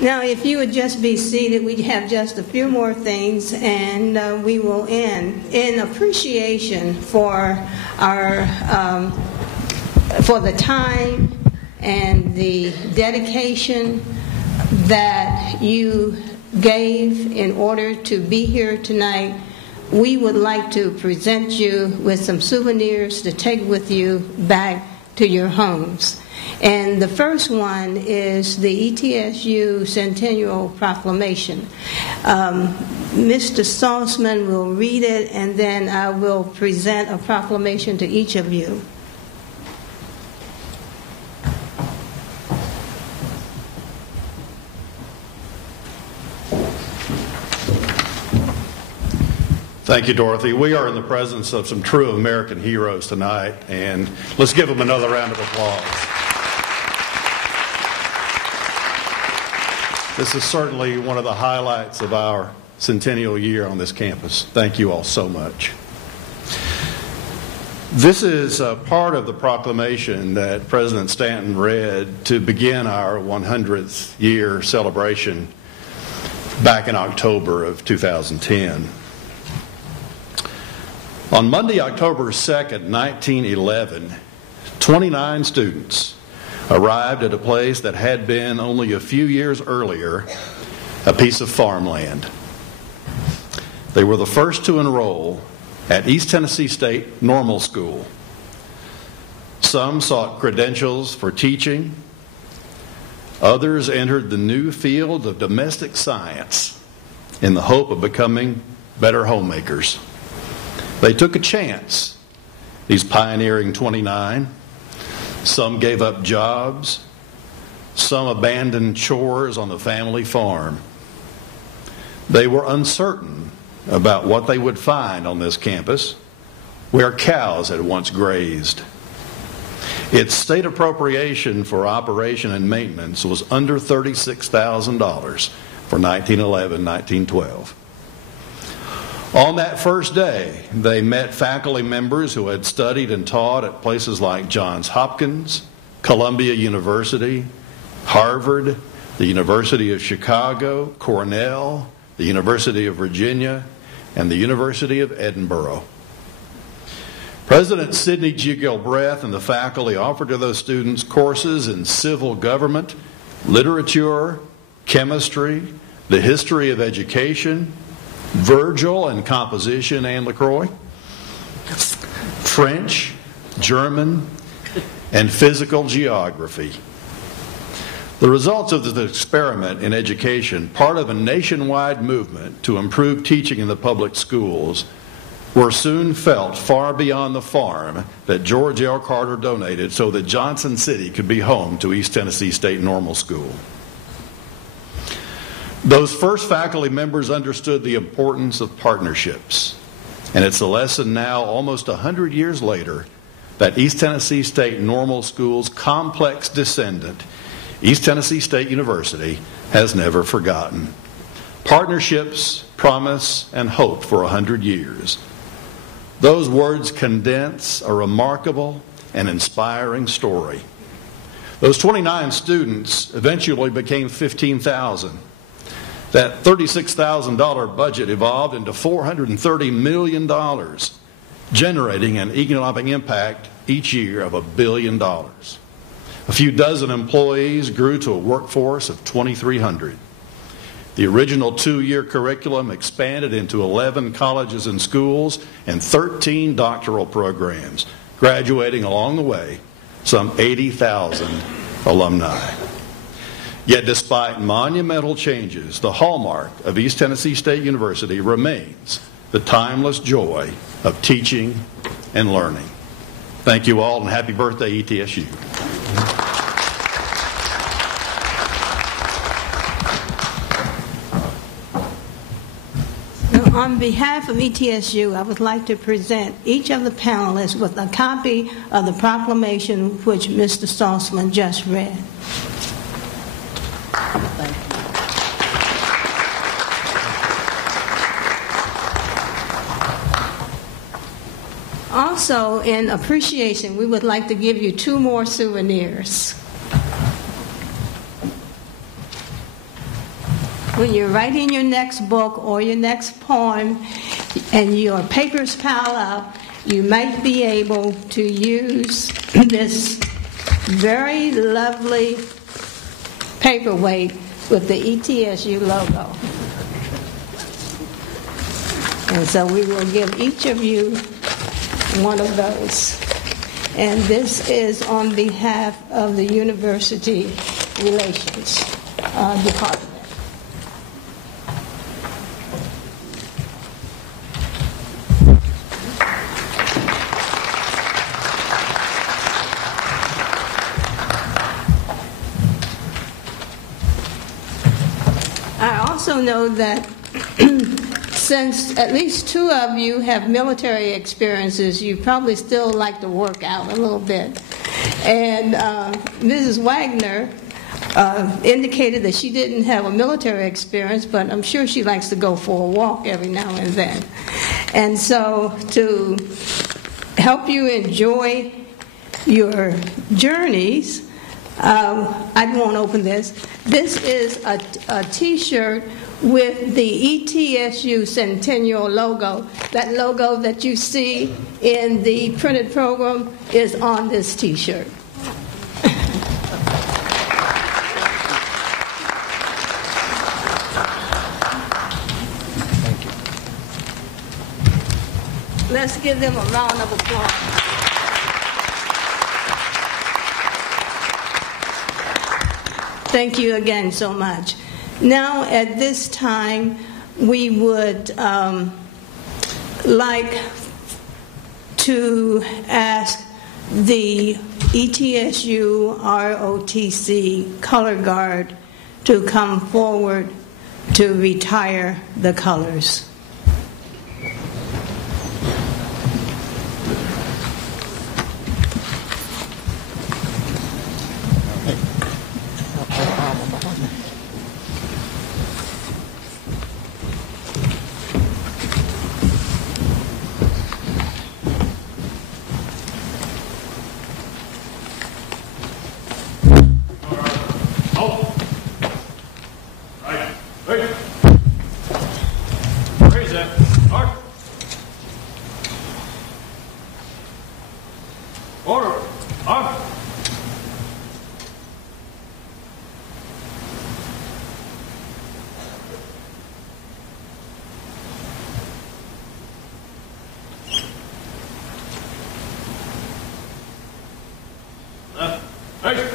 Now, if you would just be seated, we have just a few more things, and we will end in appreciation for our for the time and the dedication that you gave in order to be here tonight. We would like to present you with some souvenirs to take with you back to your homes. And the first one is the ETSU Centennial Proclamation. Mr. Saltzman will read it, and then I will present a proclamation to each of you. Thank you, Dorothy. We are in the presence of some true American heroes tonight, and let's give them another round of applause. This is certainly one of the highlights of our centennial year on this campus. Thank you all so much. This is a part of the proclamation that President Stanton read to begin our 100th year celebration back in October of 2010. On Monday, October 2nd, 1911, 29 students arrived at a place that had been only a few years earlier a piece of farmland. They were the first to enroll at East Tennessee State Normal School. Some sought credentials for teaching. Others entered the new field of domestic science in the hope of becoming better homemakers. They took a chance, these pioneering 29. Some gave up jobs. Some abandoned chores on the family farm. They were uncertain about what they would find on this campus where cows had once grazed. Its state appropriation for operation and maintenance was under $36,000 for 1911-1912. On that first day, they met faculty members who had studied and taught at places like Johns Hopkins, Columbia University, Harvard, the University of Chicago, Cornell, the University of Virginia, and the University of Edinburgh. President Sidney G. Gilbreth and the faculty offered to those students courses in civil government, literature, chemistry, the history of education, Virgil and composition and LaCroix, French, German, and physical geography. The results of this experiment in education, part of a nationwide movement to improve teaching in the public schools, were soon felt far beyond the farm that George L. Carter donated so that Johnson City could be home to East Tennessee State Normal School. Those first faculty members understood the importance of partnerships, and it's a lesson now, almost 100 years later, that East Tennessee State Normal School's complex descendant, East Tennessee State University, has never forgotten. Partnerships, promise, and hope for 100 years. Those words condense a remarkable and inspiring story. Those 29 students eventually became 15,000. That $36,000 budget evolved into $430 million, generating an economic impact each year of $1 billion. A few dozen employees grew to a workforce of 2,300. The original 2-year curriculum expanded into 11 colleges and schools and 13 doctoral programs, graduating along the way some 80,000 alumni. Yet despite monumental changes, the hallmark of East Tennessee State University remains the timeless joy of teaching and learning. Thank you all, and happy birthday, ETSU. On behalf of ETSU, I would like to present each of the panelists with a copy of the proclamation which Mr. Saltzman just read. Also, in appreciation, we would like to give you 2 more souvenirs. when you're writing your next book or your next poem and your papers pile up, you might be able to use this very lovely paperweight with the ETSU logo. And so we will give each of you one of those. And this is on behalf of the University Relations Department. I also know that since at least two of you have military experiences, you probably still like to work out a little bit. And Mrs. Wagner indicated that she didn't have a military experience, but I'm sure she likes to go for a walk every now and then. And so to help you enjoy your journeys, I won't open this. This is a T-shirt with the ETSU Centennial logo. That logo that you see in the printed program is on this T-shirt. Thank you. Let's give them a round of applause. Thank you again so much. Now, at this time, we would like to ask the ETSU ROTC color guard to come forward to retire the colors. Hey!